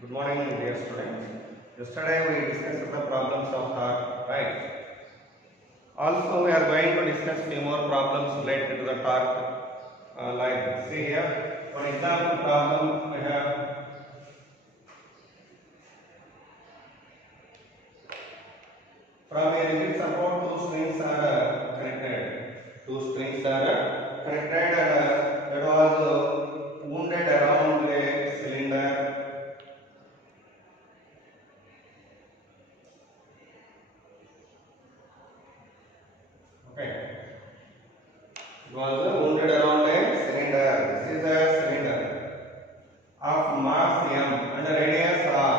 Good morning, dear students. Yesterday we discussed the problems of torque, right? Also, we are going to discuss few more problems related to the torque. Like, see here, one example problem we have. From a rigid support, two strings are connected. Two strings are connected, and it was wounded around a cylinder. Okay. It was wounded around a cylinder. This is a cylinder of mass m and radius r.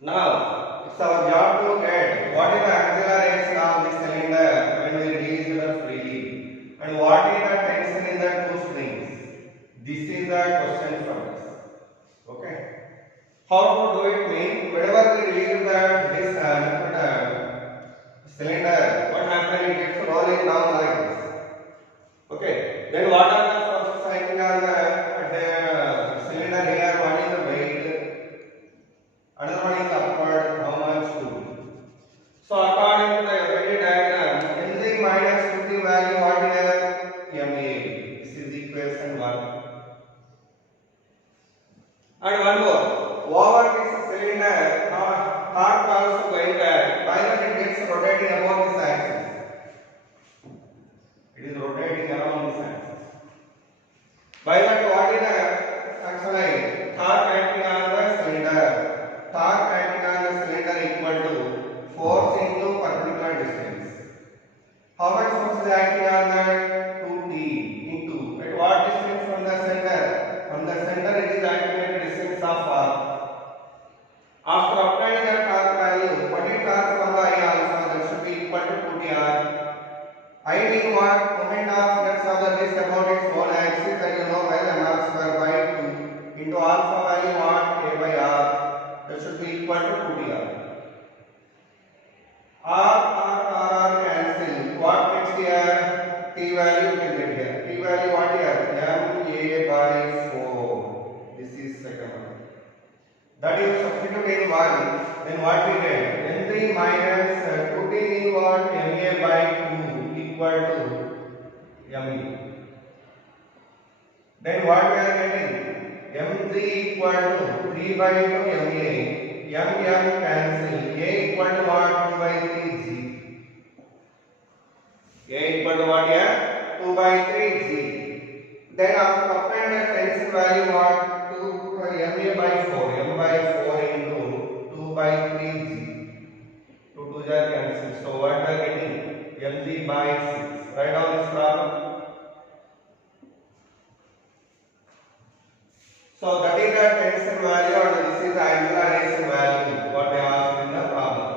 Now, it's our job to get what is the acceleration of the cylinder when we release it freely, and what is the tension in the two strings. This is the question for us. Okay. How to do it means whenever we release this cylinder, what happens? It gets rolling down like this. Okay. Then what are the forces acting on the cylinder here? One is the weight, another one is upward. How much to? So according to the Venn diagram, Mg minus to the value what here? Ma. This is equation 1. And one more. Over this cylinder, torque also going back. Why not it gets rotating about this axis? It is rotating around this axis. By that, what is the actually torque acting on the cylinder? Torque acting on the cylinder equal to force into perpendicular distance. How much force is acting on that? 2t into at what distance from the center? From the center, it is acting at a distance of r. After obtaining the torque value, what is torque from the I also? That should be equal to 2tr. I mean what? Moment of flux of the disk about its own axis, that you know well, mr square by 2 into alpha value what? A by r. That should be equal to 2tr. R cancel. What next here? T value you can get here. T value what here? Ma by 4. This is second one. That is substitute in 1. Then what we get? M3 minus 2t in what? Ma by 2 equal to Me. Then what we are getting? M3 equal to 3 by 2 Ma. Cancel. A equal to what? 2 by 3 G. A equal to what here? 2 by 3 G. Then after applying the tension value what? 2 Ma by 4. M by 4 into 2 by 3 G. 2 2s are cancelled. So what we are getting? Mg by 6. Write down this problem. So that is the tension value and this is the acceleration value what they asked in the problem.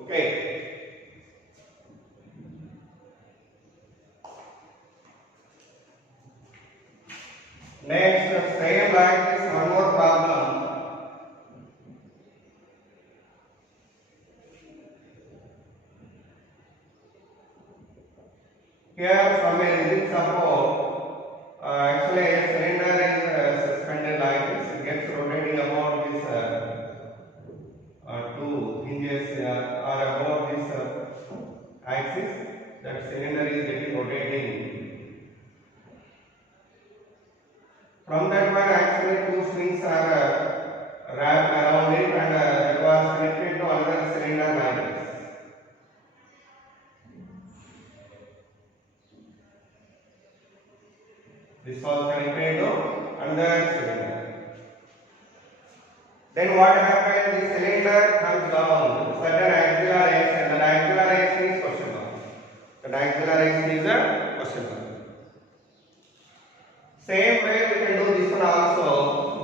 Okay. Next, same like this, one more problem. Here from a rigid support, actually a cylinder is suspended like this. It gets rotating about this two hinges are about this axis. That cylinder is getting rotating. From that one, actually two strings are wrapped around it and it was connected to another cylinder like this. This was connected to another cylinder. Then what happens? The cylinder comes down with certain acceleration. The acceleration is question mark. The acceleration is a question mark. Same way we can do this one also.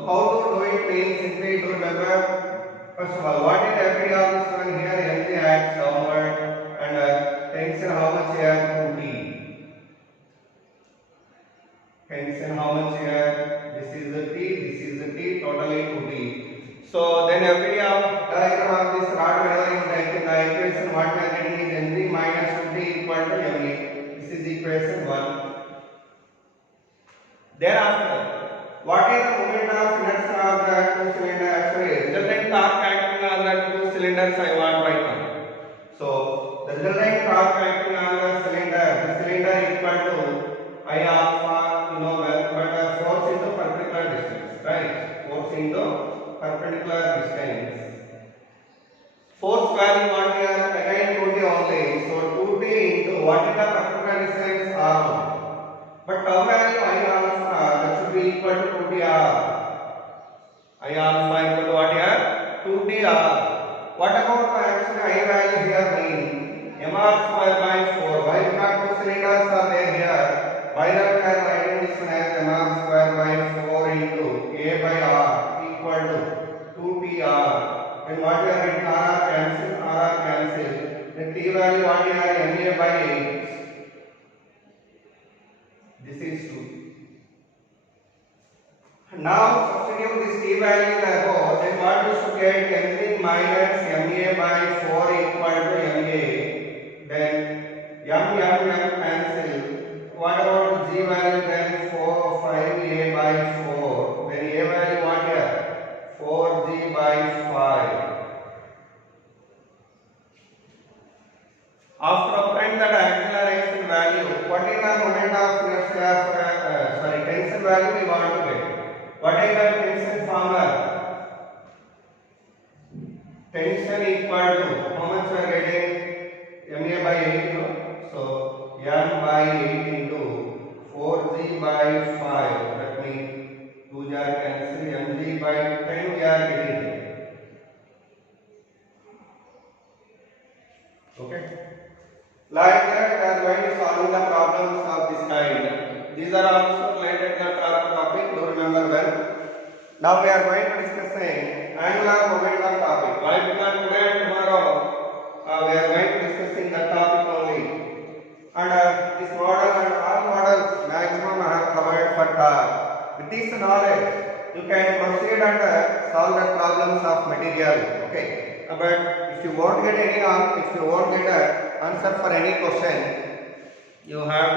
How to do it means simply to remember. First of all, what is the activity of this one here? Mg acts downward and tension how much here? 2t. Tension how much here? This is the T, this is the T, totally 2T. So then activity of diagram of this rod whenever is like in the equation what we are getting is Mg minus 2T equal to Ma. This is equation 1. Thereafter, what is the moment of inertia of the two cylinders I want right now. So the resultant torque acting on the cylinder equal to I alpha, you know, but force into perpendicular distance, right? Force into perpendicular distance. Force value what we are again 2D only. So 2D into what is the perpendicular distance R. But tau value I alpha that should be equal to 2dr. I alpha equal to what here? 2dr. What about actually I value here being mr square by 4? Why not two cylinders are there here? Why not have writing this one as mr square by 4 into a by r equal to 2tr? And what we are writing r cancel. The t value what we are ma by 8. This is 2. Now substitute this t value in the above, then what you should get m3 minus ma by 4 equal to ma. Then m cancel. What about g value then? 5a by 4. Then a value what here? 4g by 5. After applying that acceleration value, what is the moment of inertia? Tension value we want to get. What is the tension formula? Tension equal to how much we are getting? ma by 8, no? So m by 8 into 4g by 5. That means 2 are cancel. mg by 10 we are getting. Okay. Like that, we are going to solve the problems of this kind. These are also related to the topic. Do remember well. Now we are going to discuss angular momentum topic. Why? Because today and tomorrow we are going to discussing that topic only. And this model and all models maximum I have covered for torque. With this knowledge, you can proceed and solve the problems of material. Okay. But if you won't get any answer for any question, you have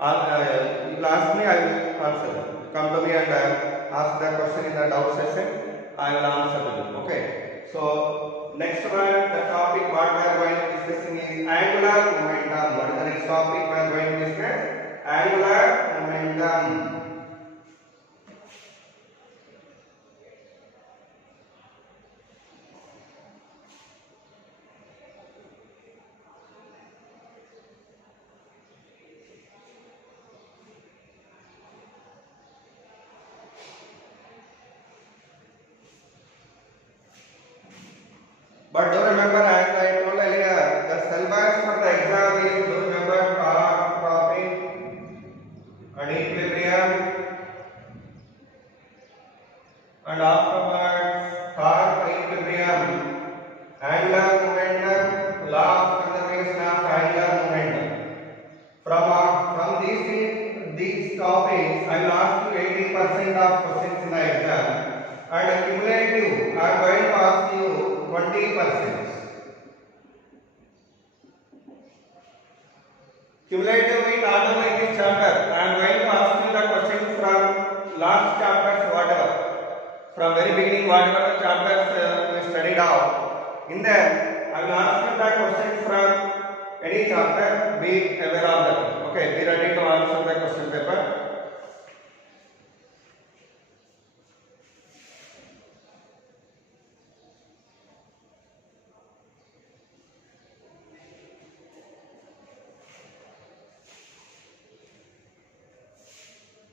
you will ask me, I will answer. Come to me and ask the question in the doubt session. I will answer to you. Okay. So next one, the topic what we are going to discussing is angular momentum. What is the next topic we are going to discuss? Angular momentum. But do remember, as I told earlier, the syllabus for the exam is, do remember, torque, topic, and equilibrium, and afterwards torque, equilibrium, angular momentum, law of conservation of angular momentum. From these topics, I will ask you 80% of questions in the exam, and cumulative, I am going to ask you 20%. Cumulatively, not only this chapter, I am going to ask you the questions from last chapters, whatever. From very beginning, whatever the chapters we studied out. In them, I will ask you the questions from any chapter. Be aware of that. Okay, be ready to answer the question paper.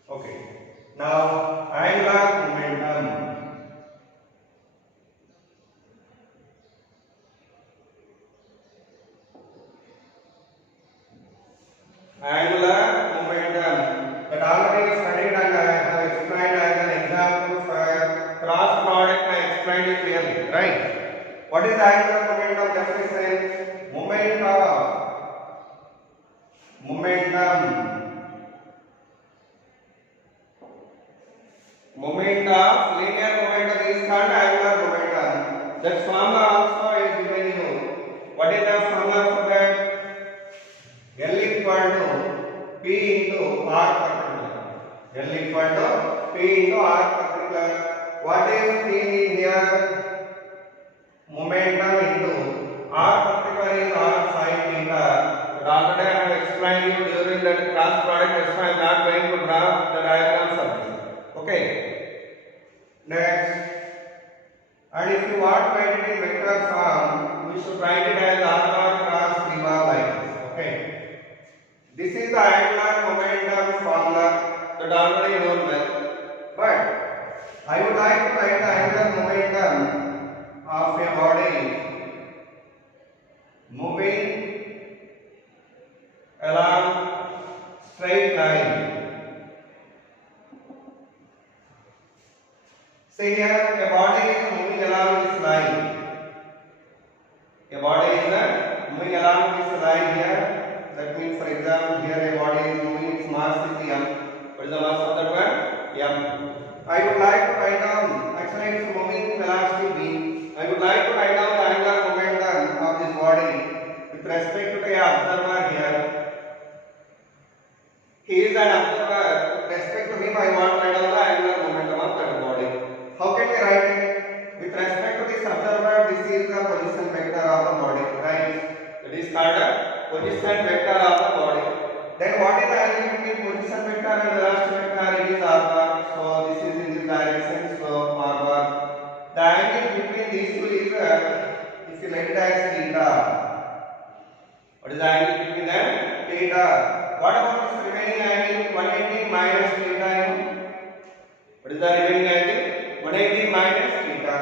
Okay. Now, angular momentum. Angular momentum. That already studied and I have explained as an example for cross product. I explained it clearly, right? What is angular momentum? Just listen. Moment of linear momentum is called angular momentum. That formula also is given you. What is the formula for that? L equal to P into R perpendicular. L equal to P into R perpendicular. What is P in here? Momentum would like to write the angular momentum of a body moving along straight line. Say here a body is moving along this line. A body is moving along this line here. That means, for example, here a body is moving, its mass is m. What is the mass of that one? M. I would like to write down, actually it's moving velocity v. I would like to write down the angular momentum of this body with respect to the observer here. He is an observer. With respect to him, I want to write down the angular momentum of that body. How can we write it? With respect to this observer, this is the position vector of the body, right? That is called a position vector of the body. Then what is the angle between position vector and velocity vector? It is r bar. So this is in this direction, so r bar. The angle between these two is, if you let it as theta. What is the angle between them? Theta. What about this remaining angle? 180 minus theta. What is the remaining angle? 180 minus theta.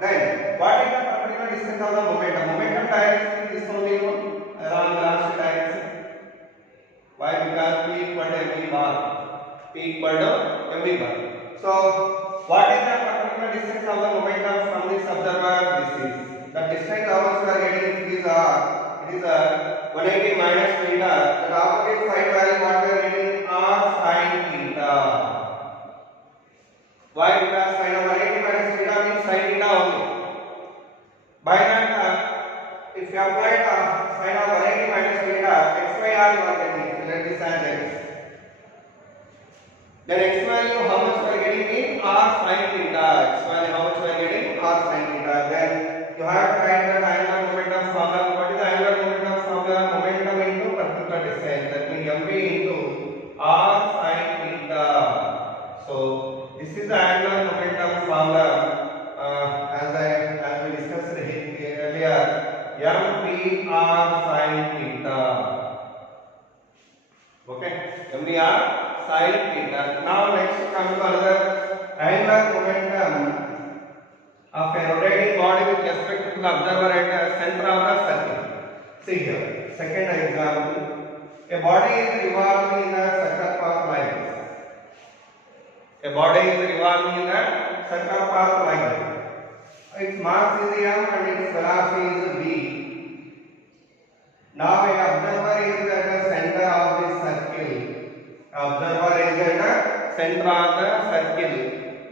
Then what is the perpendicular distance of the momentum? Momentum direction is this only one along the last direction. Why? Because P equal to mv bar. P equal to mv bar. So what is the perpendicular distance of the momentum from this observer? This is the distance how much we are getting. It is 180 minus theta. The opposite side value what we are getting? R sin theta. Why? Because sin of 180 minus theta means sin theta only. By that, if you apply the sin of 180 minus theta, x by r you are getting. Let this as x. Then x value how much we are getting in r sin theta. X value how much we are getting? R sin theta. Then you have to write the angular momentum formula. What is the angular momentum formula? Momentum into perpendicular distance. That means mv into r sin theta. So this is the angular momentum formula. As we discussed earlier, mvr sin theta. Okay, mvr sin theta. Now next come to another angular momentum of a rotating body with respect to the observer at the center of the circle. See here, second example. A body is revolving in a circular path like this. A body is revolving in a circular path like this. Its mass is m and its velocity is v. Now a observer is at the center of this circle. Observer is at the center of the circle.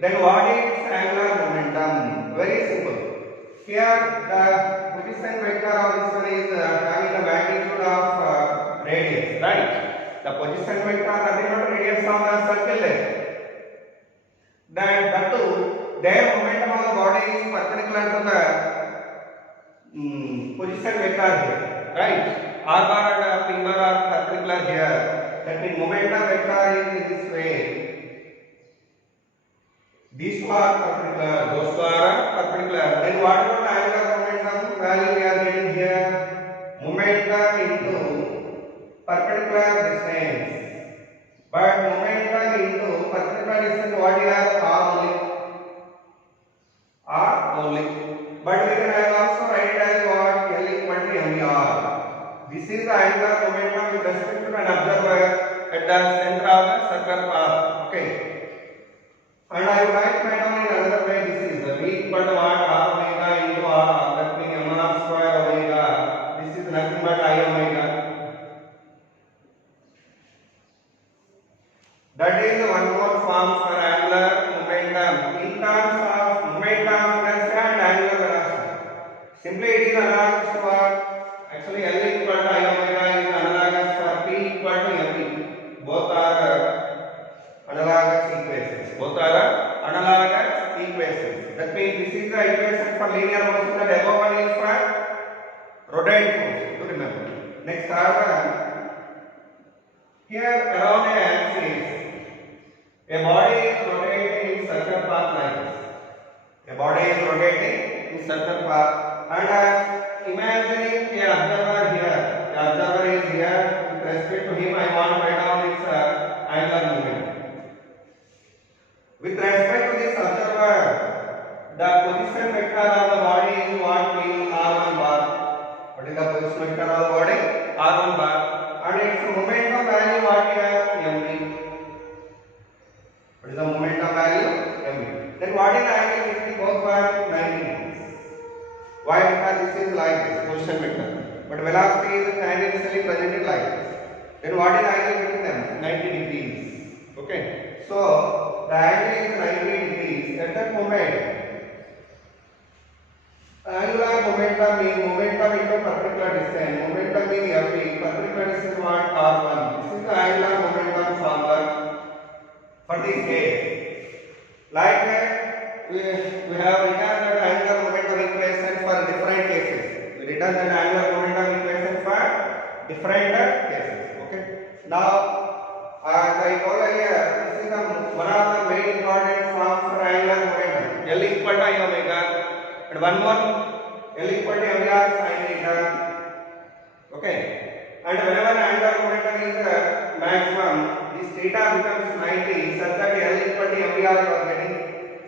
Then what is its angular momentum? Very simple. Here the position vector of this one is having the magnitude of radius, right? The position vector nothing but radius of the circle there. Then that too, their momentum of the body is perpendicular to the position vector here, right? R bar and P bar are perpendicular here. That means momentum vector is in this way. These two are perpendicular, those two are perpendicular. Then what about the angular momentum value we are getting here? Momentum into perpendicular distance. But momentum into perpendicular distance what is R only? R only. But we can also write as what? L equal to mvr. This is the angular momentum with respect to an observer at the center of the circular path. Okay. And I would like to write down in another way. This is the v equal to what? R omega into r. That means m1 square omega. This is nothing but I omega. That is one more form for angular momentum in terms of momentum plus and angular velocity. Simply it is analogous to what? Actually L equal to I omega is analogous for P equal to mv. Both are analogous equations. Both are analogous equations. That means this is the equation for linear motion. The above one is for rotating motion. You remember. Next one. Here around an axis, a body is rotating in circular path like this. A body is rotating in circular path, and imagining a observer here. The observer is here. With respect to him, I want to write down its angular momentum. With respect to this observer, position vector of the body is what means r1 bar. What is the position vector of the body? r1 bar. And its momentum value what here? mv. What is the momentum value? mv. Then what is the angle between both bar? 90 degrees. Why? Because this is like this position vector, but velocity is tangentially presented like this. Then what is the angle between them? 90 degrees. Okay. So the angle is 90 degrees. At that moment, angular momentum means momentum into perpendicular distance. Momentum means mv. Perpendicular distance what? r1. This is the angular momentum formula for this case. Like we have written that angular momentum equation for different cases. We written that angular momentum equation for different cases. Okay. Now, as I told earlier, this is one of the main important forms for angular momentum. L equal to I omega, and one more L equal to mr sin theta. Okay. And whenever angular momentum is maximum, this theta becomes 90, such that L equal to mr you are getting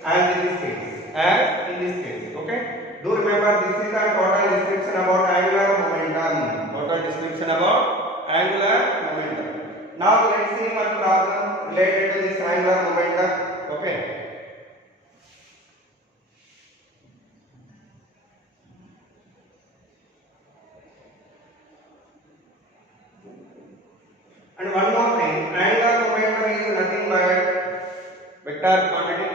as in this case. Okay. Do remember, this is the total description about angular momentum. Total description about angular momentum. Now let's see one problem related to this angular momentum. Okay. And one more thing, angular momentum is nothing but vector quantity.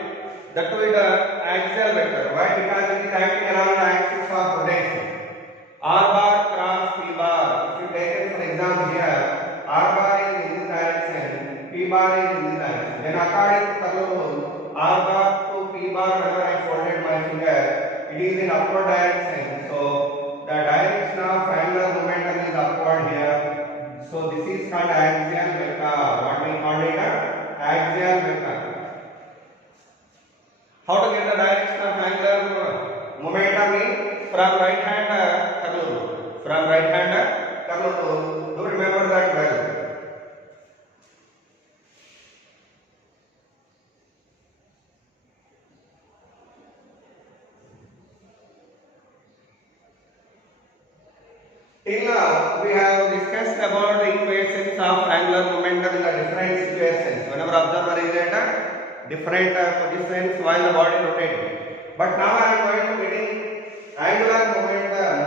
That with axial vector. Why? Because it is acting along the axis of rotation. R bar cross P bar. If you take it for example here, R bar is in this direction, P bar is in this direction. Then according to Taylor rule, R bar to P bar, whenever I folded my finger, it is in upward direction. So the direction of angular momentum is upward here. So this is called axial vector. What we call it? Axial vector. How to get the direction of angular momentum in from right hand Taylor rule. From right hand Taylor rule. Do remember that well. Till now, we have discussed about the equations of angular momentum in the different situations. Whenever observer is at different positions while the body rotating. But now I am going to getting angular momentum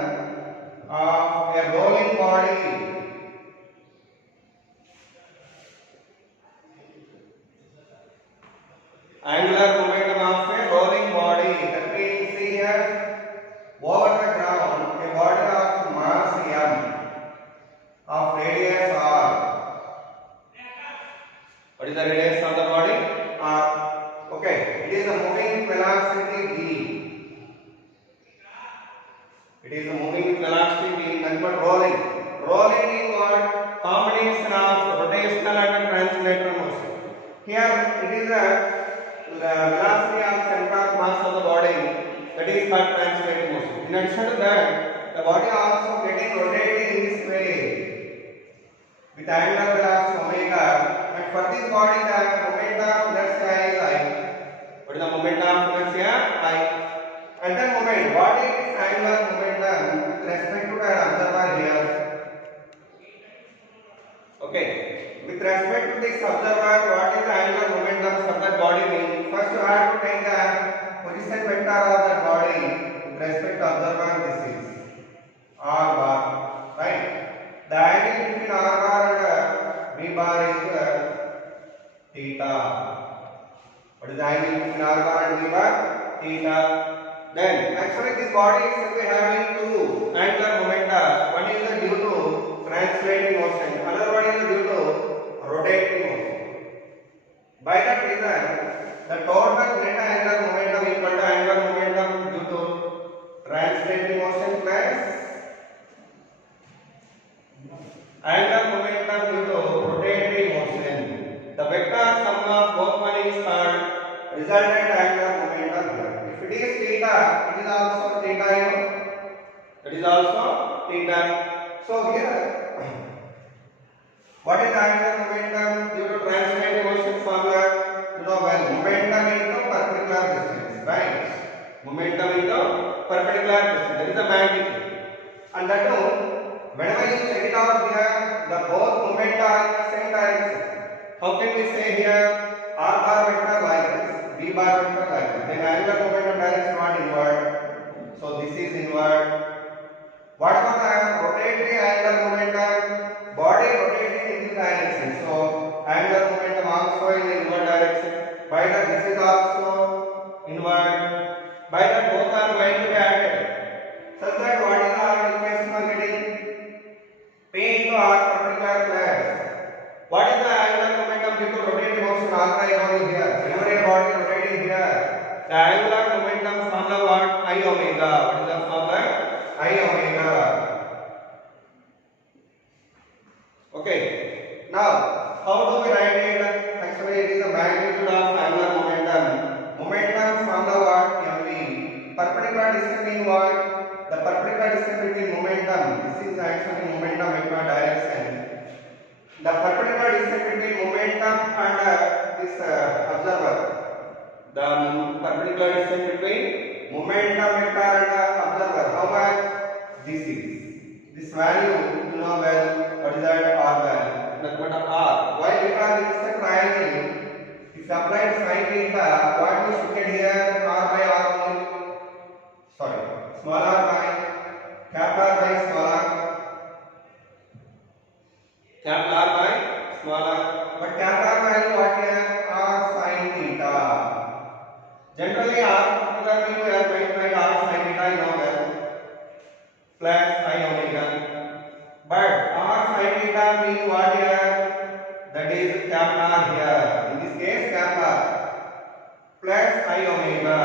of a rolling body. Angular momentum of a rolling body. That means here over the ground a body of mass m of radius r. What is the radius of the body? R. Okay, it is a moving velocity v. It is a moving velocity v, nothing but rolling. Rolling is what? Combination of rotational and translational motion. Here it is the velocity of center of mass of the body, that is called translating motion. In addition to that, the body also getting rotated in this way with angular velocity omega. And for this body, the momentum of inertia is I. What is the momentum of inertia? I. At that moment, what is this angular momentum with respect to the observer here? Okay. With respect to this observer, what is the angular momentum for that body means? First, you have to take the position vector of that body with respect to observer. This is R bar, right? The angle between R bar and B bar is theta. What is the angle between R bar and B bar? Theta. Then, actually, this body is simply having two angular momenta. One is due to translating motion, another one is due to rotating motion. By that reason, the total net angular momentum equal to angular momentum due to translating motion plus angular momentum due to rotating motion. The vector sum of both one is called resultant angular momentum here. If it is theta, it is also theta, you know. It is also theta. So here, what is the angular momentum due to translating motion formula? You know well, momentum into perpendicular distance, right? momentum in the perpendicular distance. That is the magnitude. And that too, whenever you check it out here, the both momenta are in the same direction. How can we say here r bar vector like this, b bar vector like this? Then angular momentum direction not inward. So this is inward. What about the rotating angular momentum? Body rotating in this direction. So angular momentum also in the inward direction. By that this is also inward. By that both are going to be added. Such that what is our equation for getting? P into r perpendicular plus. What is the angular momentum due to rotating motion alpha is here? Whenever a body rotating here, the angular momentum formula what? I omega. What is the formula? I omega. Okay. Now, how do we write it? Actually, it is the magnitude of angular momentum. Momentum formula what? mv. Perpendicular distance means what? The perpendicular distance between momentum. This is actually momentum vector direction. The perpendicular distance between momentum and this observer. The perpendicular distance between momentum vector and observer. How much? This is. This value you know well. What is that? R value. That's what R. Why? Because it is a triangle. If applied sin theta, what you should get here? R by R only. Sorry. Small r by capital R by small r. Capital R by small r. But capital R value what here? R sin theta. Generally R particularly we are going to write R sin theta you know well. Plus I omega. But R sin theta means what here? That is capital R here. In this case capital R plus I omega.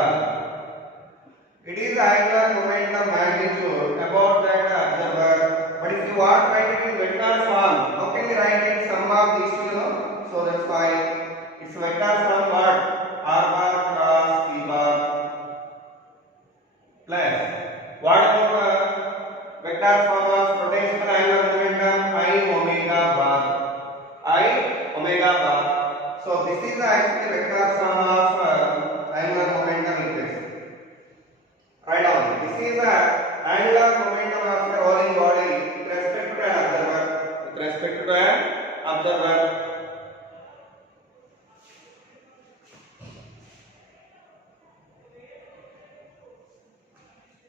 It is the angular momentum magnitude about that observer. But if you want to write it in vector form, how can you write it? Sum of these two, no? So that's why it's vector form what? R bar cross P bar plus what about vector form of rotational angular momentum? I omega bar. I omega bar. So this is the actually vector form of angular momentum equation. Write down. This is the angular momentum of a rolling body with respect to an observer. With respect to an observer.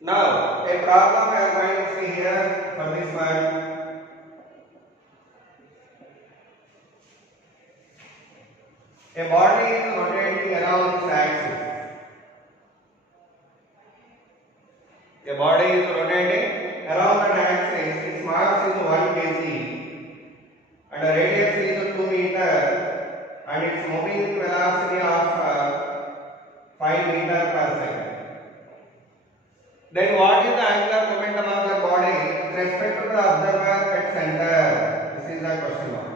Now, a problem I am going to see here for this one. A body is rotating around its axis. A body is rotating around an axis. Its mass is 1 kg and the radius is 2 meters and its moving velocity of 5 meters per second. Then what is the angular momentum of the body with respect to the observer at center? This is the question mark.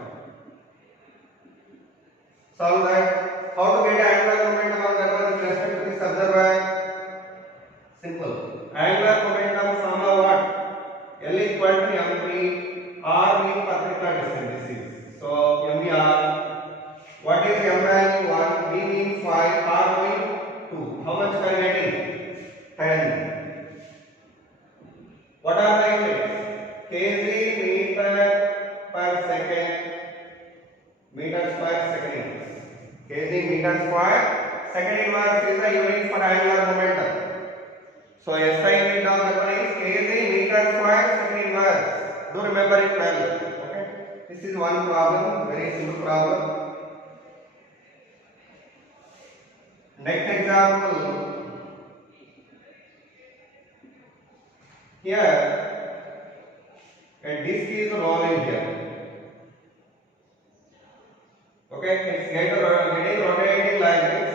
Solve that. How to get angular momentum of the observer with respect to this observer? Simple. Angular momentum formula what? L equal to mv. R means perpendicular distance. This is. So mv r. What is m value? 1. V means 5. R means 2. How much are you getting? 10. What are the units? kg meter per second. Meters per second. kg meters per second inverse is the unit for angular momentum. So SI unit of the is kg meters per second inverse. Do remember it well. Okay. This is one problem. Very simple problem. Next example. Here a disc is rolling here. Okay, it's getting rotating like this.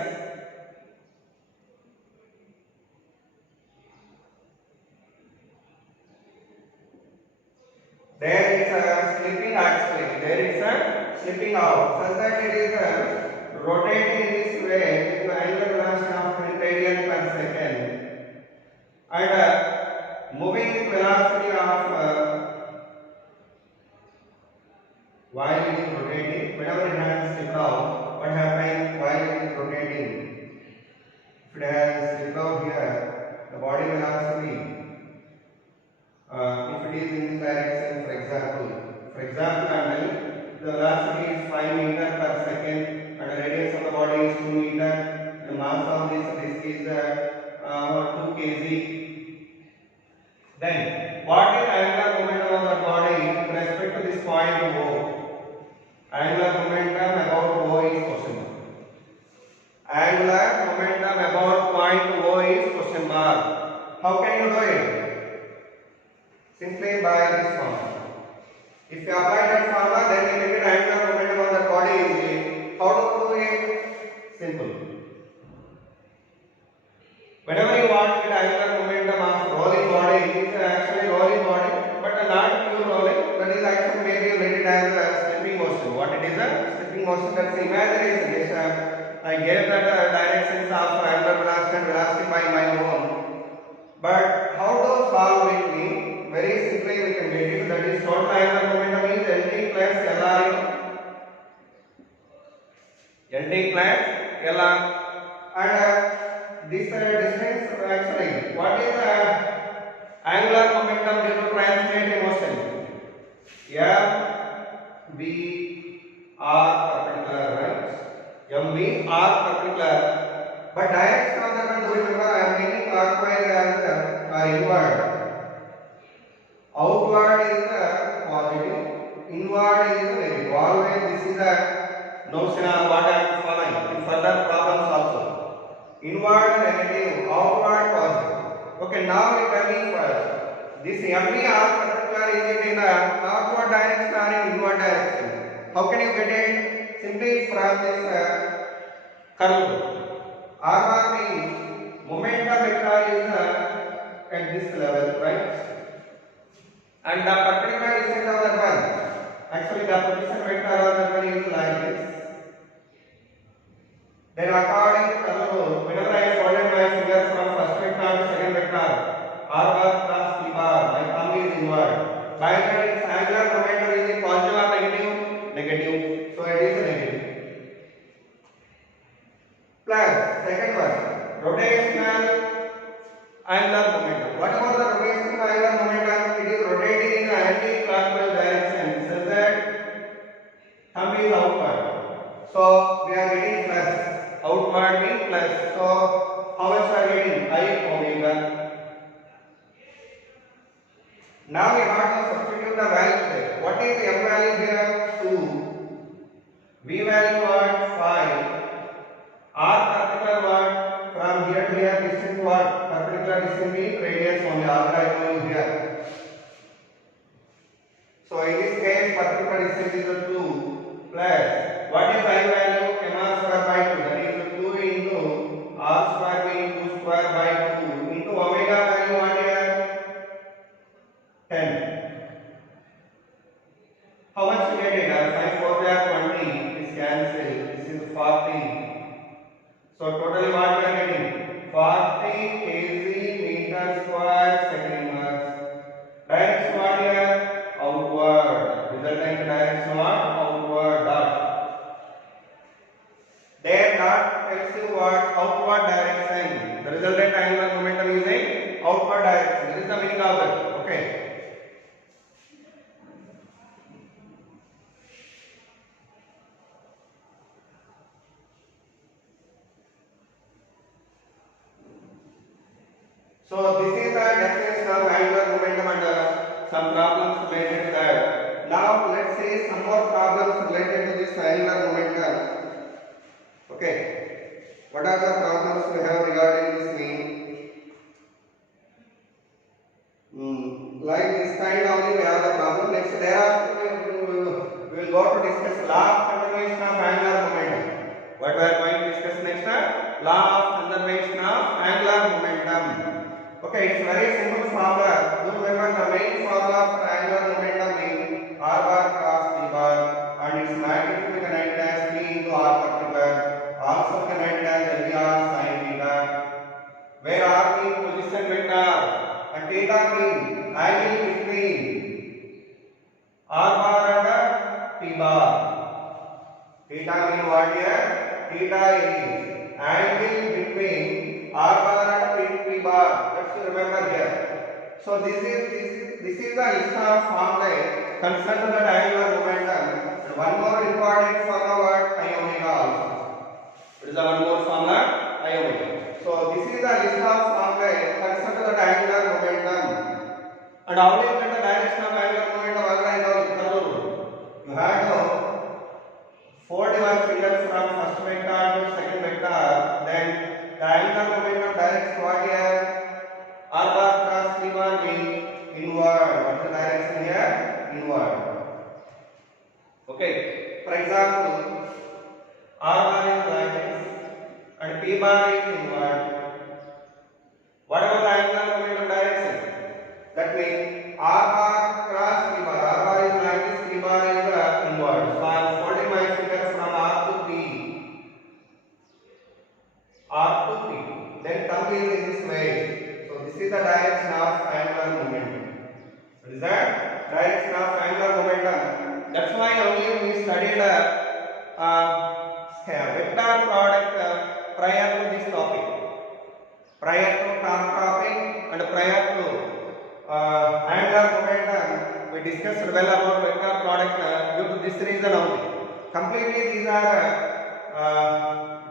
There it's slipping actually. There it's slipping out. Such that it is rotating in this way with the angular velocity of 10 radian per second. And moving with velocity of while it is rotating, whenever it has slipped out, what happens while it is rotating? If it has slipped out here, the body velocity, if it is in this direction, for example, I am telling the velocity is 5 meter per second and the radius of the body is 2 meter. The mass of this is 2 kg. Then, what is angular momentum of the body with respect to this point O? Angular momentum about O is question mark. Angular momentum about point O is question mark. How can you do it? Simply by this formula. If you apply that formula, then you will get angular momentum of the body easily. How to do it? Simple. Whenever you want to get angular momentum of rolling body, it is actually rolling body, but not pure rolling. That is actually maybe you let it as a slipping motion. What it is a slipping motion? That's imagination. I gave that directions of angular velocity and velocity by my own. But how to solve it means very simply we can get it. That is total angular momentum is LT plus LR. LT plus LR. And this distance actually, what is the angular momentum due to translated motion? M B R perpendicular, right? M B R perpendicular. But direction of the one, do remember I am taking clockwise as inward. Outward is positive, inward is negative. Always this is a notion of what I am following in further problems also. Inward negative, outward positive. Okay, now we tell me first. This MBR particular is it in the outward direction or in inward direction? How can you get it? Simply from this curve. R bar means momentum vector is at this level, right? And the perpendicular distance of that one. Actually, the position vector of that one is like this. Then according to the rule, whenever I folded my fingers from first vector to second vector, R bar plus P bar, my thumb is inward. By that its angular momentum is it positive or negative? Negative. So it is negative. Plus second one, rotational angular momentum. What about the rotational angular momentum? It is rotating in the anti-clockwise direction, such that thumb is outward. So we are getting plus. Outward means plus. So how much are we getting? I omega. Now we have to substitute the values there. What is the M value here? 2. V value what? 5. R particular what? From here to here distance what? Perpendicular distance means radius only. R I know here. So in this case perpendicular distance is 2 plus what is I value? MR square by 2. That is 2 into R square means 2 square by 2 into omega value what here? 10. How much you get it? 5 4 20. This cancel. This is 40. So totally what we are getting? 40 kg meter square second inverse. Direction what here? Outward. Resultant direction what? Outward dot. Their dot tells you what? Outward direction. The resultant angular momentum is in outward direction. This is the meaning of it. Okay. So this is the definition of angular momentum and some problems related to that. Now let's see some more problems related to this angular momentum. Okay. What are the problems we have regarding this mean? Like this kind only we have the problem. Next thereafter we will go to discuss law of conservation of angular momentum. What we are going to discuss next? Law of conservation of angular momentum. Okay, it's very simple formula. Do remember the main formula for angular momentum is R bar cross P bar and its magnitude we can write as P into R particular. Also we can write as LBR sin theta. Where R means position vector and theta means angle between R bar and P bar. Theta means what here? Theta is angle between R bar and P bar. That's should remember here. So this is the list of formulae concerned to the angular momentum. And one more important formula word I omega also. It is the one more formula I omega. So this is the list of formulae concerned to the angular momentum. And how do you get the direction of angular momentum? You have to fold your fingers from first vector to second vector. Then the angular momentum directs toward here. R bar cross P bar means inward. What is the direction here? Inward. Okay. For example, R bar is like this and P bar is inward. What about the angular momentum direction? That means R bar cross P bar. R bar is like this, P bar is inward. So I am folding my fingers from R to P. R to P. Then thumb is in this way. So this is the direction of angular momentum. What is that? Direction of angular momentum. That's why only we studied vector product prior to this topic. Prior to topic and prior to angular momentum, we discussed well about vector product due to this reason only. Completely these are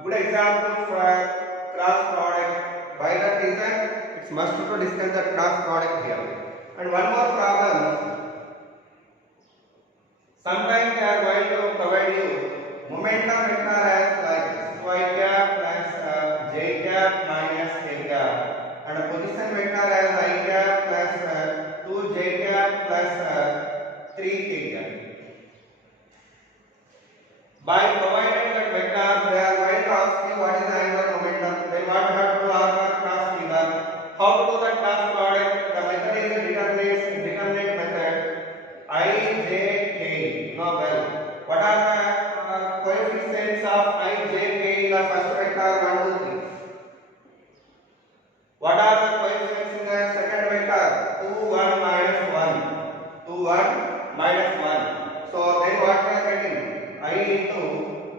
good examples for cross product. By that reason, it's must to discuss the cross product here. And one more problem. Sometimes they are going to provide you momentum vector as like this, y cap plus j cap minus k cap, and a position vector as I cap plus 2j cap plus 3k cap. By providing that vectors, they are going to ask you what is the angular momentum. Then what you have to do R bar cross P bar. How to do that cross product? The method is a determinate method. I, j, k. You know well. What are the coefficients of I, j, k in the first vector 1, 2, 3? What are the coefficients in the second vector? 2, 1, minus 1. 2, 1, minus 1. So then what we are getting? I into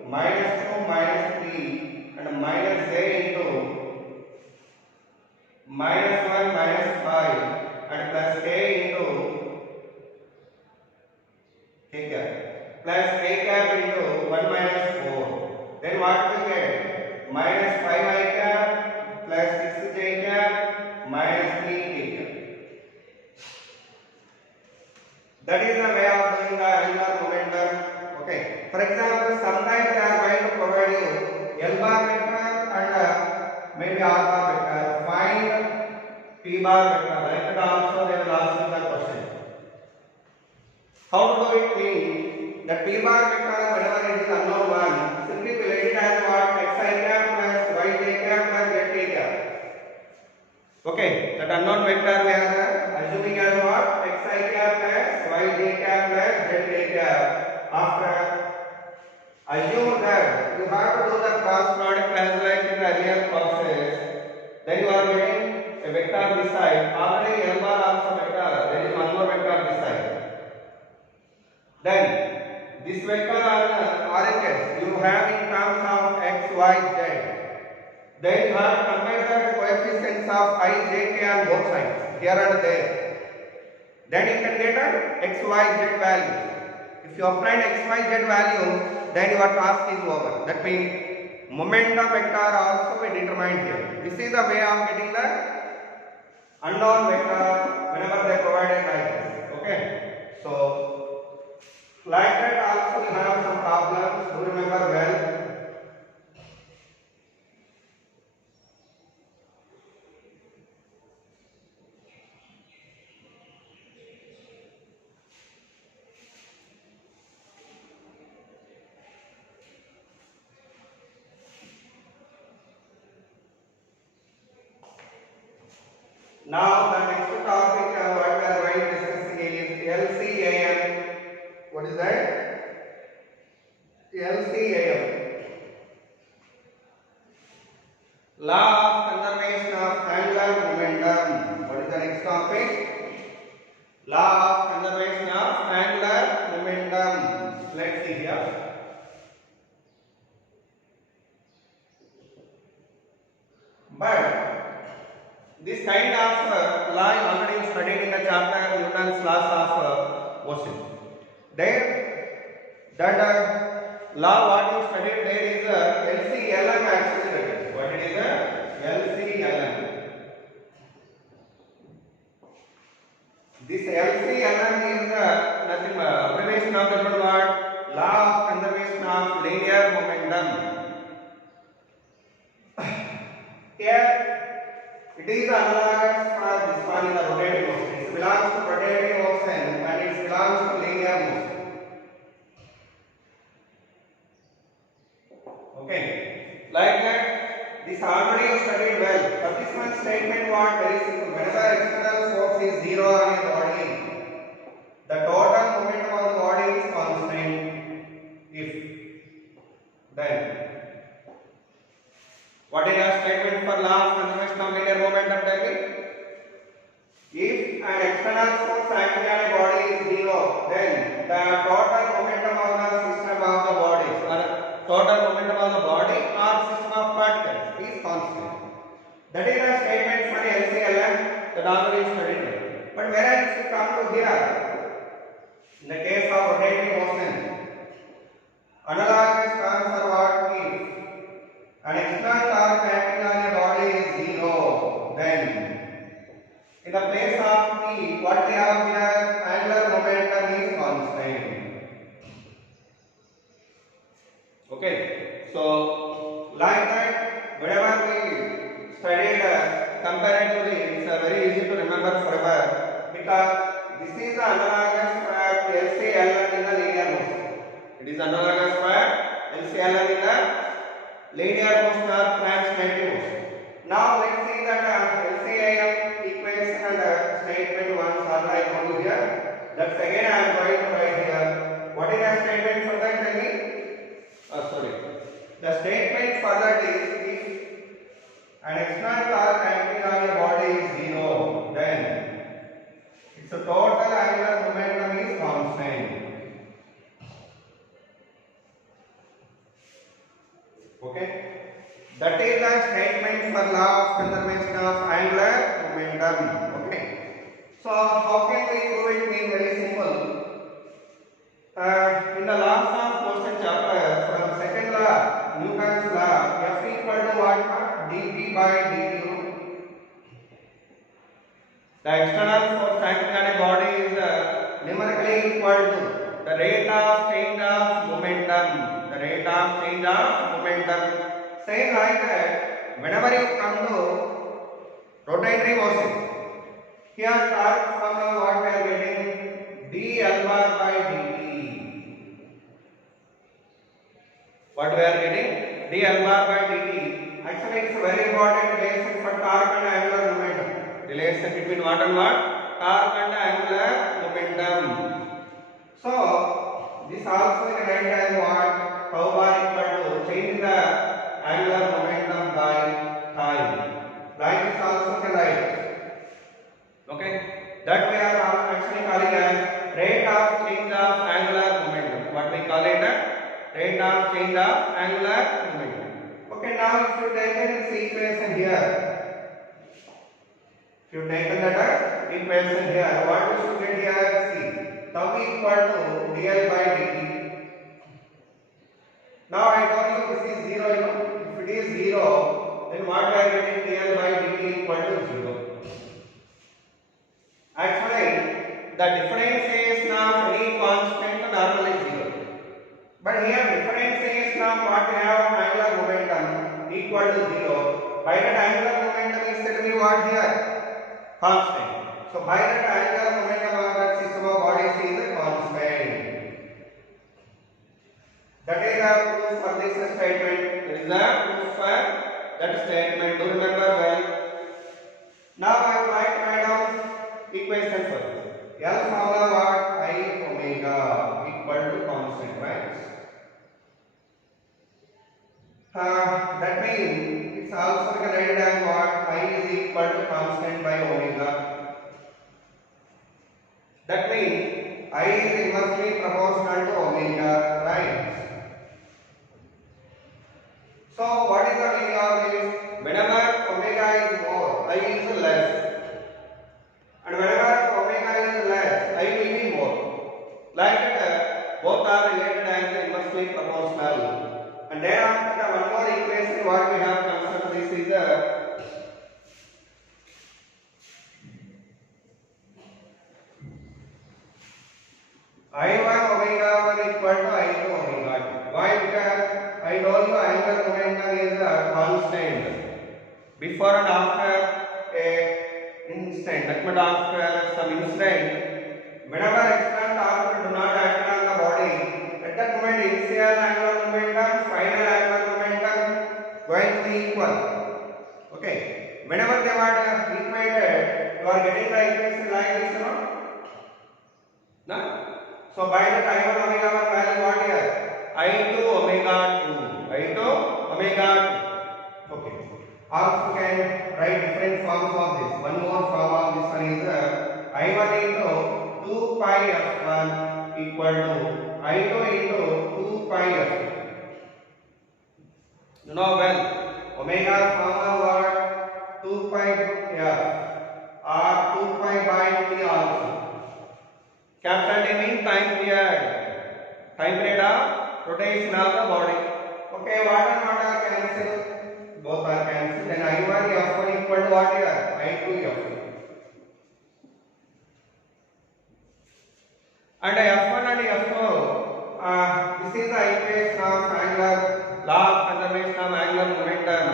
minus 2, minus 3 and minus j into minus 1, minus 5 and plus k into k cap plus k cap into 1 minus 4. Then what we get? Minus 5i cap plus 6j cap minus 3k cap. That is the way of doing the angular momentum. Okay. For example, sometimes they are going to provide you L bar vector and maybe R bar vector. Find P bar vector. Like that also they will ask you the question. How to do it means that P bar vector whenever it is unknown one, simply we let it as what? Xi cap plus yj cap plus zk cap. Okay. That unknown vector we are assuming as what? Xi cap plus yj cap plus zk cap. After assume that you have to do the cross product as like in the earlier process, then you are getting a vector this side. Already L bar also vector, there is one more vector this side. Then this vector RHS you have in terms of x, y, z. Then you have to compare the coefficients of I, j, k on both sides, here and there. Then you can get an x, y, z value. If you apply x, y, z value, then your task is over. That means momentum vector also we determined here. This is the way of getting the unknown vector whenever they provided like this. Okay. So like that also we have some problems. Do remember well. Now the next topic what we are going to discussing is LCAM. What is that? LCAM. Law of conservation of angular momentum. What is the next topic? Law of conservation of angular momentum. Let's see here. But This kind of law already studied in the chapter Newton's laws of motion. There, that law what you studied there is LCLM actually. What it is LCLM. This LCLM is nothing but abbreviation of the word law of conservation of linear momentum. Here it is analogous for this one in the rotating motion. It belongs to rotating motion and it belongs to linear motion. Okay, like that, this already you studied well. For this one statement what very simple. Whenever external force is zero on a body, the total momentum of the body is constant. If then what is the statement for law of conservation of linear momentum? Tell me. If an external force acting on a body is zero, then the total momentum of the system of the body or total momentum of the body or system of particles is constant. That is the statement for LCLM that already studied. But whereas you come to here, in the case of rotating motion, analogous terms are what if an external torque acting on a body is zero, then in the place of T, what we have here, angular momentum is constant. Okay, so like that, whenever we studied comparatively, it's very easy to remember forever because this is the analogous for LCLM in the linear motion. It is analogous for LCLM in the linear motion or translative motion. Now let's see that LCLM equation and statement once I told you here. That's again I am going to write here. What is the statement for that? Tell me. Sorry. The statement for that is if an external torque acting on a body is zero, then its total angular momentum is constant. Okay. That is the statement for law of conservation of angular momentum. Okay. So how can we prove it? In very simple. In the laws of motion chapter, from second law, Newton's law, F equal to what? dP by dt. The external force acting on a body is numerically equal to the rate of change of momentum. The rate of change of momentum. Same like that, whenever you come to rotatory motion, here torque formula what we are getting? dL bar by dt. What we are getting? dL bar by dt. Actually, it's a very important relation for torque and angular momentum. Relation between what and what? Torque and angular momentum. So, this also is write as what? Tau bar equal to change the angular momentum by time. Like this also can write. Okay? That we are actually calling as rate of change of angular momentum. What we call it? Rate of change of angular momentum. Okay, now if you take this equation here, if you take that equation here, what you should get here? See, tau equal to dL by dt. Now I told you this is zero. You know, if it is zero, then what we are getting? dL by dt equal to zero. Actually, the differentiation of any constant normally is zero. But here differentiation of what we have angular momentum equal to zero. By that angular momentum is said to be what here? Constant. So by that angular momentum of that system of bodies is a constant. That is the proof for this statement. That is the proof for that statement. Do remember well. Now I would like to write down equation for this. L formula what? I omega equal to constant, right? That means it's also written as what? I is equal to constant by omega. That means I is inversely proportional to omega, right? So what is the meaning of this? Whenever omega is more, I is is less. And whenever omega is less, I will be more. Like that, both are related and inversely proportional. And thereafter, the one more equation what we have considered this is the I1 omega 1 equal to I2 omega 2. Why? Because I told you angular momentum is a constant. Before and after a instant, that means after some instant, whenever external torque do not act on the body, at that moment initial angular momentum, final angular momentum going to be equal. Okay. Whenever they are equated, you are getting the equation like this, no? No? So by the time of omega 1 value what here? I2 omega 2. I2 omega 2. Okay. Also can write different forms of this. One more form of this one is I1 into 2 pi f1 equal to I2 into 2 pi f2. You know well, omega form of what? 2 pi f or 2 pi by t also. Capital T means time period of rotation of the body. Okay, what and what are cancelled? Both are cancelled. Then I1 F1 equal to what here? I2 F2. And F1 and F2, this is the equation of angular law of conservation of angular momentum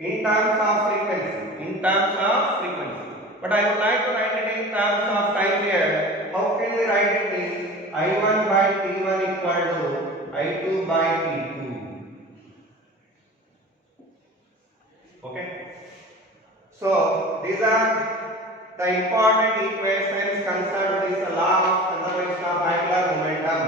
in terms of frequency. In terms of frequency. But I would like to write it in terms of time period. How can we write it in I1 by T1 equal to I2 by T2? Okay. So these are the important equations concerned with this law of conservation of angular momentum.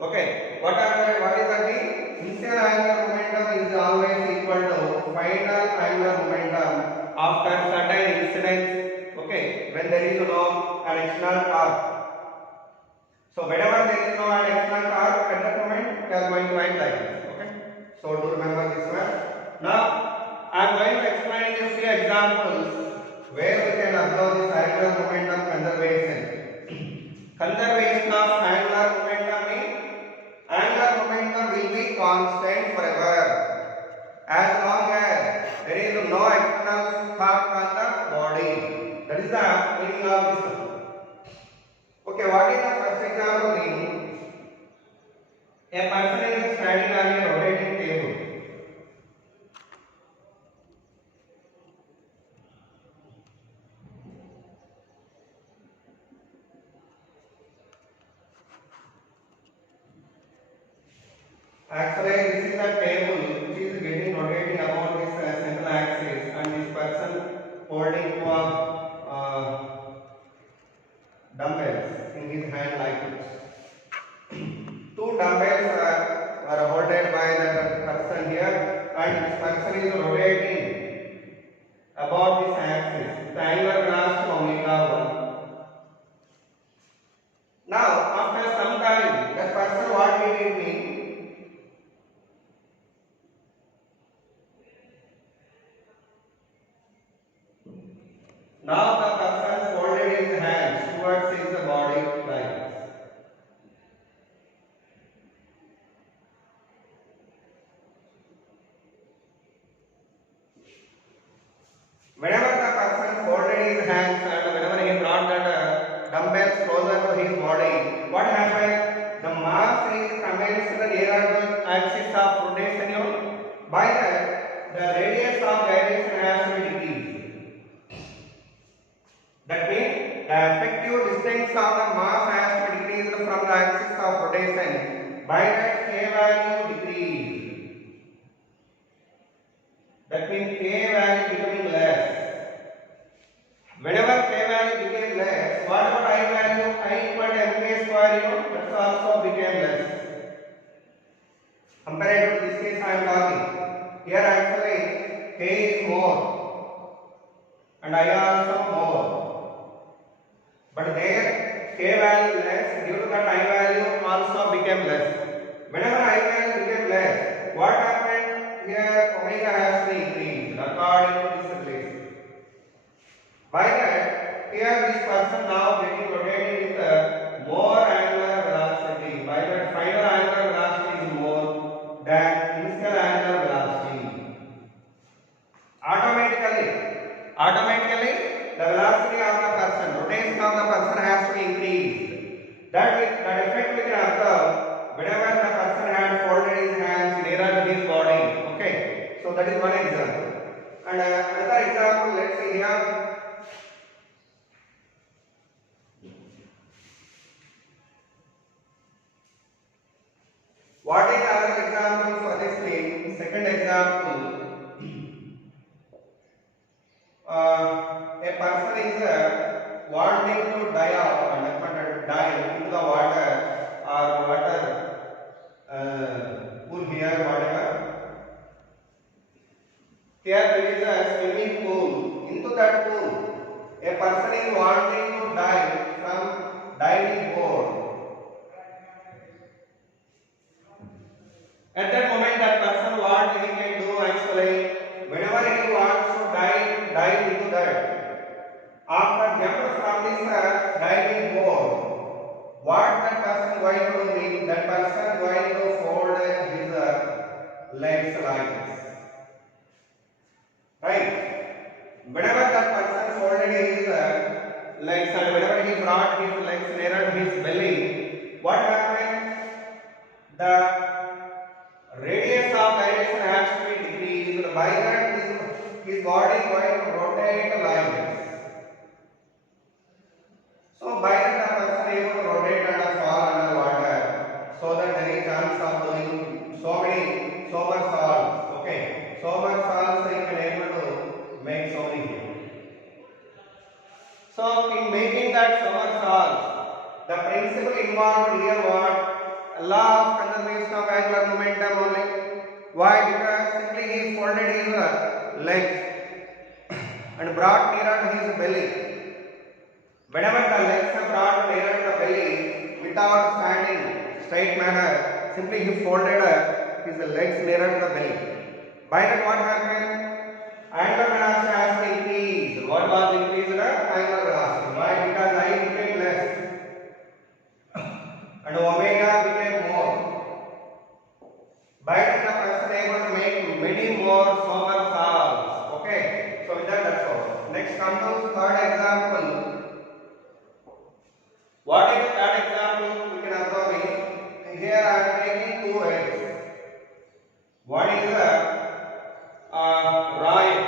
Okay. What is the thing? Initial angular momentum is always equal to final angular momentum after certain incidents. Okay, when there is no additional torque. So whenever there is no additional torque at that moment, we are going to write like this. Okay, so do remember this one. Now I am going to explain you few examples where we can observe this angular momentum conservation. Conservation of angular momentum means angular momentum will be constant forever as long as there is no external torque on the body. That is the meaning of this one. Okay, what is the first example mean? A person is standing on a rotating table. Actually, this is a table which is getting rotating about this central axis, and this person holding two dumbbells in his hand like this. Two dumbbells are holded by the person here, and this person is rotating about this axis. The angular velocity omega 1. Now, after some time, that person what he did mean? Now the person folded his hands towards his body like this. Whenever the person folded his hands and whenever he brought that dumbbells closer to his body, what happened? The mass is commenced nearer to axis of rotation. By that, the radius of gyration has to be decreased. That means the effective distance of the mass has to be decreased from the axis of rotation. By that, K value decreased. That means K value becoming less. Whenever K value became less, what about I value? I equal to mk square, that also became less. Compared to this case I am talking. Here actually K is more and I also more. But there K value less, due to that I value also became less. Whenever I value became less, what happened? Here omega has to increase according to this relation. here this person now getting rotated with more angular velocity. By that final angular velocity is more than initial angular velocity. Automatically, the velocity of the person, rotation of the person has to increase. That effect we can observe whenever the person had folded his hands nearer to his body. Okay, so that is one example. And another example, let's see here. What is another example for this thing? Second example. A person is wanting to dive into the water or water pool here, whatever. Here there is a swimming pool. Into that pool, a person is wanting to dive from diving board. At that moment, that person what he can do actually, whenever he wants to dive into that. After jump from this diving board, what that person going to do means that person going to fold his legs like this. Right? Whenever that person folded his legs and whenever he brought his legs nearer to his belly, what happened? The radius of direction has to be decreased. By that, his body going to rotate like this. So by that the person able to rotate and fall under water, so that there is chance of doing so many somersaults. Okay, somersaults you can able to make so many here. So in making that somersaults, the principle involved here what? Law of conservation of angular momentum only. Why? Because simply he folded his legs and brought nearer to his belly. Whenever the legs are brought nearer to the belly without standing straight manner, simply he folded his legs nearer to the belly. By that what happened? Angular velocity has to increase. What was increased? Angular velocity. Why? Because I became less and omega became more. By that the person able to make many more somersaults. Okay. So with that, that's all. Next come to third example. What is the third example we can observe is, here I am taking two eggs. One is a raw egg.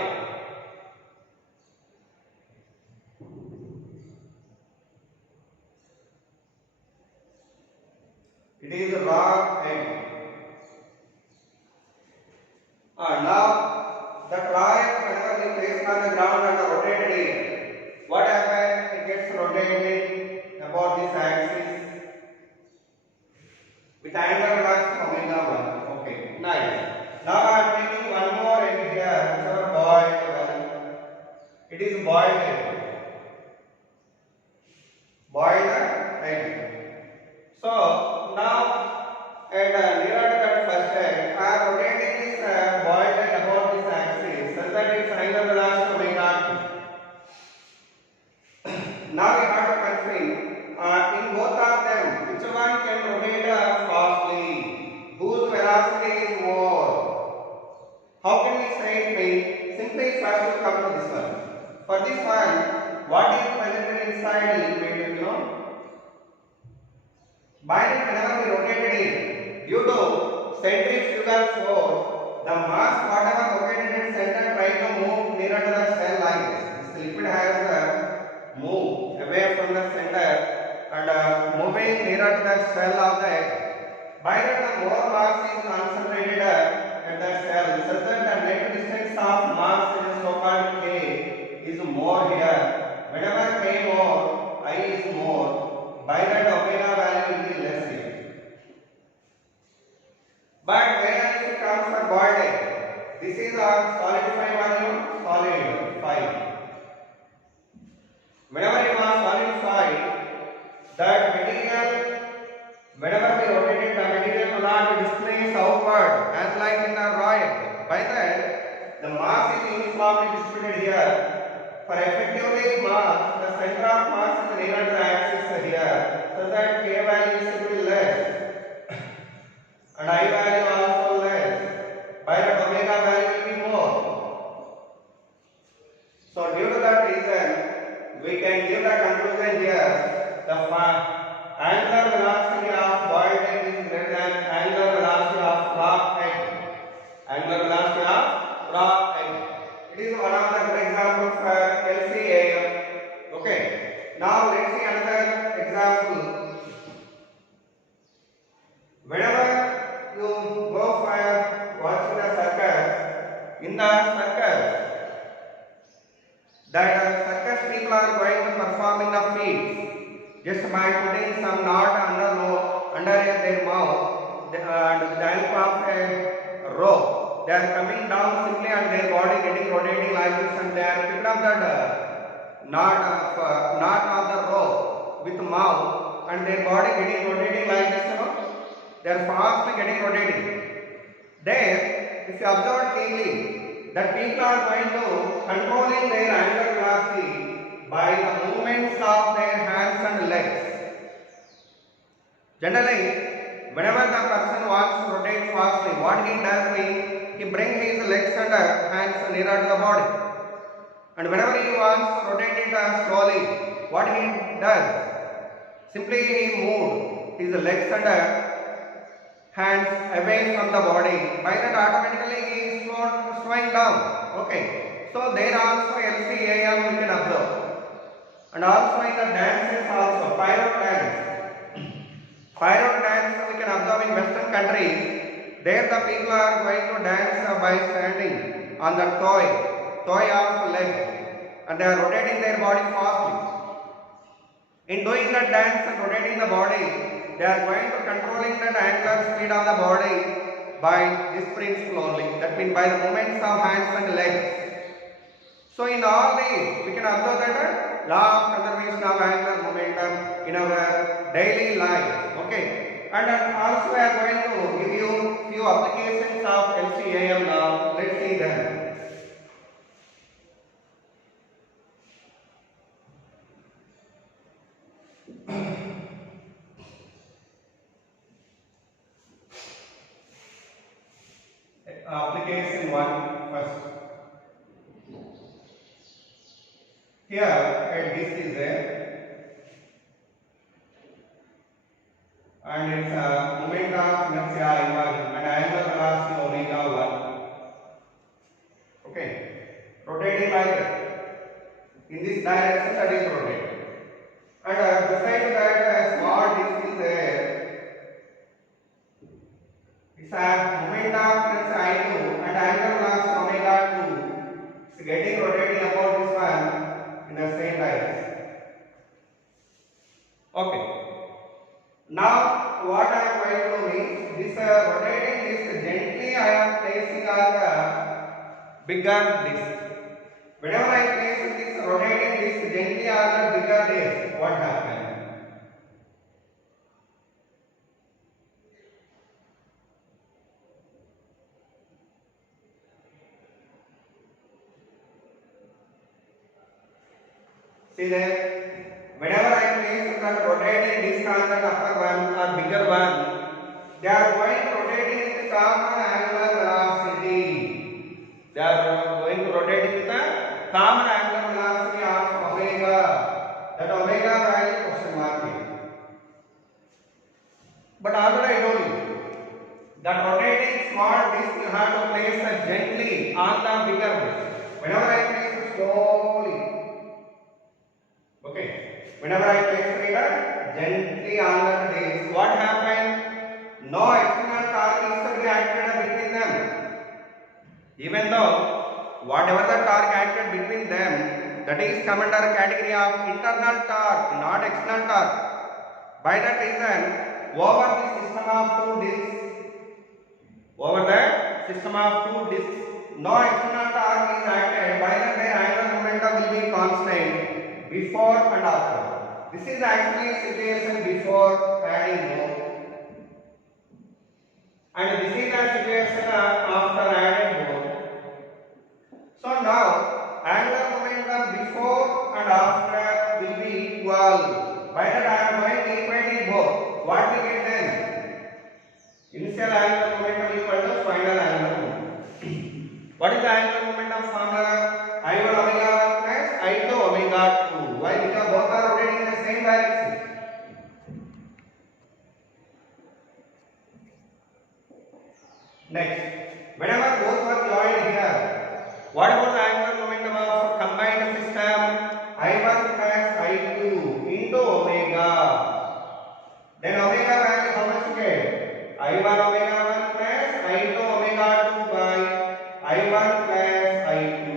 It is a raw egg. Now that raw egg, whenever we place on the ground and rotated it, what happens? It gets rotated about this axis with angular velocity omega 1. Okay, nice. Now I am taking one more egg here, which are boiled well. It is boiled egg. Boiled egg. So now at nearer to that first egg, I am rotating this boiled egg about this axis such that its angular velocity omega 2. Now we have to consider in both of them, which one can rotate fastly? Whose velocity is more? How can we say it? Simply first to come to this one. For this one, what is presented inside the liquid? You know? By that, whenever we rotated it, due to centrifugal force, the mass whatever located at center try to move nearer to the cell like this. This liquid has moved away from the center and moving nearer to the cell of the egg. By that, the more mass is concentrated at the cell, such that the net distance of mass is so-called K is more here. Whenever K more, I is more. By that, omega value will be less here. But where it comes for boiled egg, this is a solidified volume, solid 5. Whenever it was solidified, that material, whenever we rotate it, the material will not be displaced outward as like in the raw egg. By that, the mass is uniformly distributed here. For effectively mass, the center of mass is nearer to the axis here, so that k value should be less and I value also less. By that omega value will be more. So due to that reason, we can give the conclusion here: the angular velocity of boiled egg is greater than angular velocity of raw egg. Angular velocity of raw egg. It is one of the good examples for LCAM. Okay. Now let's see another example. Whenever you go for watching the circus, in the circus, that circus people are going to perform in the field just by putting some knot under their mouth and with the help of a rope. They are coming down simply and their body getting rotating like this, and they are picking up that knot of the rope with mouth and their body getting rotating like this, you know. They are fast getting rotating. There, if you observe keenly, that people are going to controlling their angular velocity by the movements of their hands and legs. Generally, whenever the person wants to rotate fastly, what he does is he brings his legs and hands nearer to the body. And whenever he wants to rotate it slowly, what he does? Simply he moves his legs and hands away from the body. By that automatically he is slowing down. Okay. So there also LCAM we can observe. And also in the dances also, pyro dance. Pyro dance we can observe in Western countries. There the people are going to dance by standing on the toy of leg, and they are rotating their body fastly. In doing that dance and rotating the body, they are going to controlling that angular speed of the body by this principle only. That means by the movements of hands and legs. So in all these, we can observe that law of conservation of angular momentum in our daily life. Okay. And also we are going to give you few applications of LCAM now. Let's see them. Application 1 first. Here a disk is there and its moment of inertia I1 and angular velocity omega 1. Okay, rotating like that. In this direction that is rotating. And beside that a small disk is there. It's a moment of inertia I2 and angular velocity omega 2. It's getting rotating about this one in the same direction. Okay. Now what I am going to do is this rotating disc gently I am placing on the bigger disc. Whenever I place this rotating disc gently on the bigger disc, what happens? See there, whenever I place the rotating disc on the upper one or bigger one, they are going rotating with common angular velocity. They are going to rotate with the common angular velocity of omega. That omega value question mark. But already I told you that rotating small disc you have to place gently on the bigger disc. Whenever I place it slowly. Okay, whenever I place it gently on the disc, what happened? No external torque is to be acted between them. Even though whatever the torque acted between them, that is come under category of internal torque, not external torque. By that reason, over the system of two discs, no external torque is acted. By that their angular momentum will be constant before and after. This is actually a situation before adding mode, and this is a situation after adding mode. So now angular momentum before and after will omega 2. Why? Because both are rotating in the same direction. Next, whenever both were joined here, what about the angular momentum of combined system? I1 plus I2 into omega. Then omega value how much you get? I1 omega 1 plus I2 omega 2 by I1 plus I2.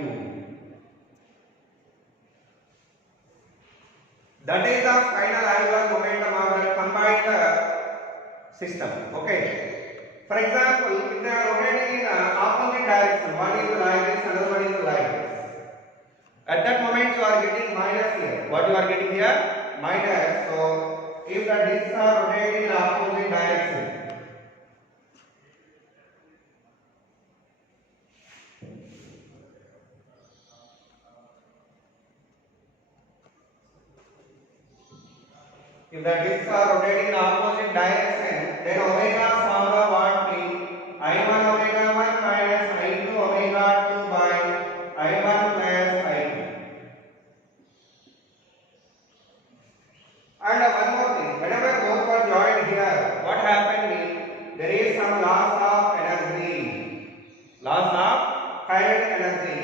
That is the final angular momentum of the combined system. Okay. For example, if they are rotating in opposite direction, one is like this, another one is like this. At that moment, you are getting minus here. What you are getting here? Minus. So, if the discs are rotating in opposite direction, if the discs are rotating in opposite direction, then omega formula what means? I1 omega 1 minus I2 omega 2 by I1 plus I2. And one more thing, whenever both are joined here, what happened is there is some loss of energy. Loss of kinetic energy.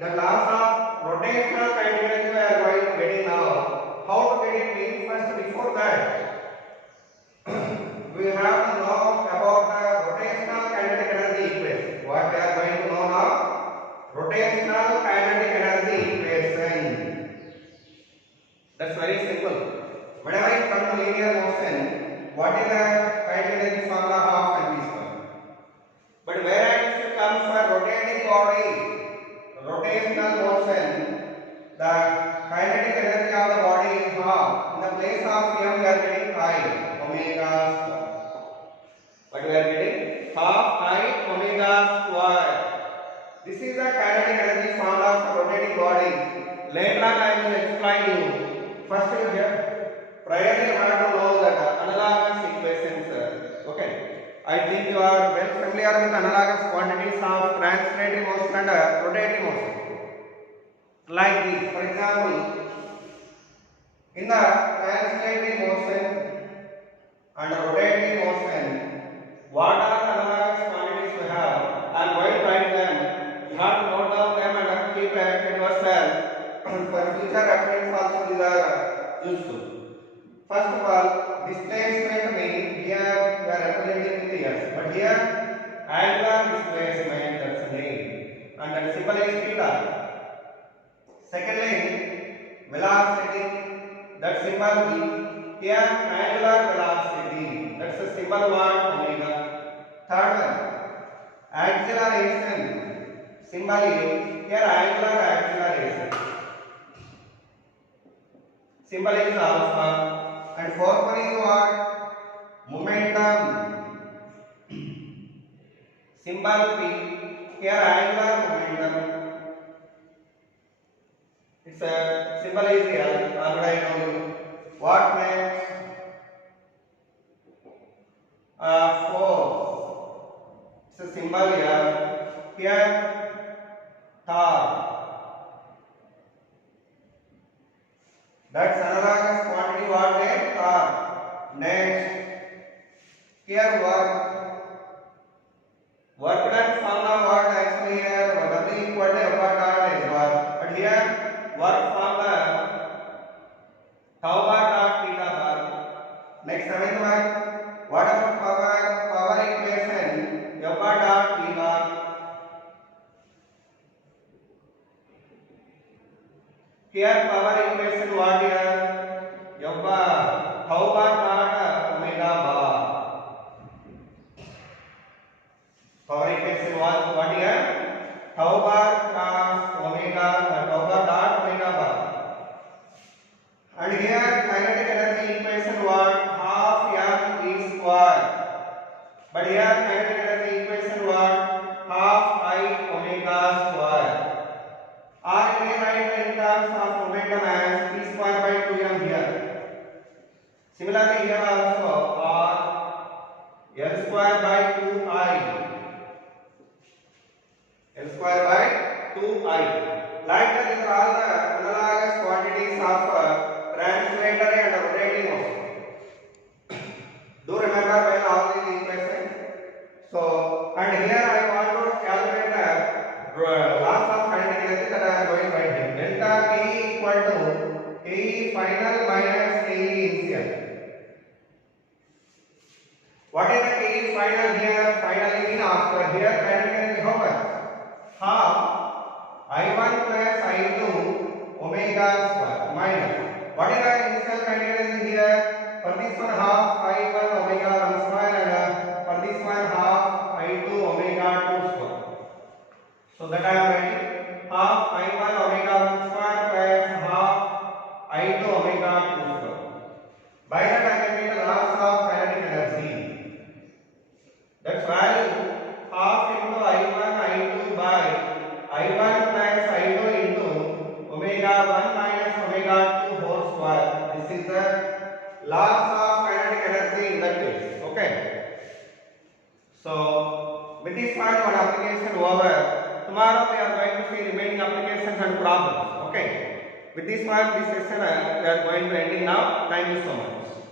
The loss of rotational kinetic energy we are going to get now. How to get it means first before that we have to know about the rotational kinetic energy equation. What we are going to know now? Rotational kinetic energy equation. That's very simple. Whenever you come to linear motion, what is the kinetic energy formula of mv²? But whereas if you come for rotating body, rotational motion, the kinetic energy of the body is half. In the place of m, we are getting I omega square. But we are getting half I omega square. This is the kinetic energy formula for rotating body. Later on, I will explain you. First, you here. Priorly, you have to know that analogous equations. Okay. I think you are well familiar with analogous quantities of translatory motion and rotating motion. Like this, for example, in the translatory motion and rotating motion, what are the analogous quantities we have? I am going to write them. You have to note down them and keep it yourself. For future reference also these are useful. First of all, displacement means here we are representing with years, but here angular displacement, that's the name, and that symbol is theta. Secondly, velocity, that symbol V. Here angular velocity, that's the symbol 1 omega. Third one, acceleration, symbol U. Here angular acceleration, symbol is alpha. And fourth one is what? Momentum. Symbol P. Here angular momentum. Its a symbol is L. Already I know you. What next? Force. It's a symbol F. Here torque. That's analogous quantity what they torque. Next, here work done formula what actually here W equal to F bar dot is work. But here work formula tau bar dot theta bar. Next seventh one, what about power equation F bar dot P bar. Here power equation what here? F bar tau bar dot omega bar. Power equation what here? Tau bar cos omega tau bar dot omega bar. And here kinetic energy equation what? Half m square. But here kinetic energy equation what? Half I omega square. Or you may write in terms of momentum as p square by 2m here. Similarly here also or L square by 2i. L square by 2i. Like that, these are all the analogous quantities of translator and rotating motion. Do remember well all these equations. So, and here I want to calculate the loss of kinetic energy that I am going to write here. Delta K equal to K final minus K initial. What is the K final here? Finally mean after here kinetic energy how much? Half I1 plus I2 omega square minus. What is the initial kinetic energy here? For this one half I1 omega 1 square and for this one half I2 omega 2 square. So that I am writing half I1 omega 1 square plus half I2 omega 2 square. By that I can get the loss of kinetic energy. That's value half into I1 I2 by I1 plus I2 into omega 1 minus omega 2 whole square. This is the loss of kinetic energy in that case. Okay. So with this part one application over. Tomorrow we are going to see remaining applications and problems. Okay. With this part, this session we are going to ending now. Thank you so much.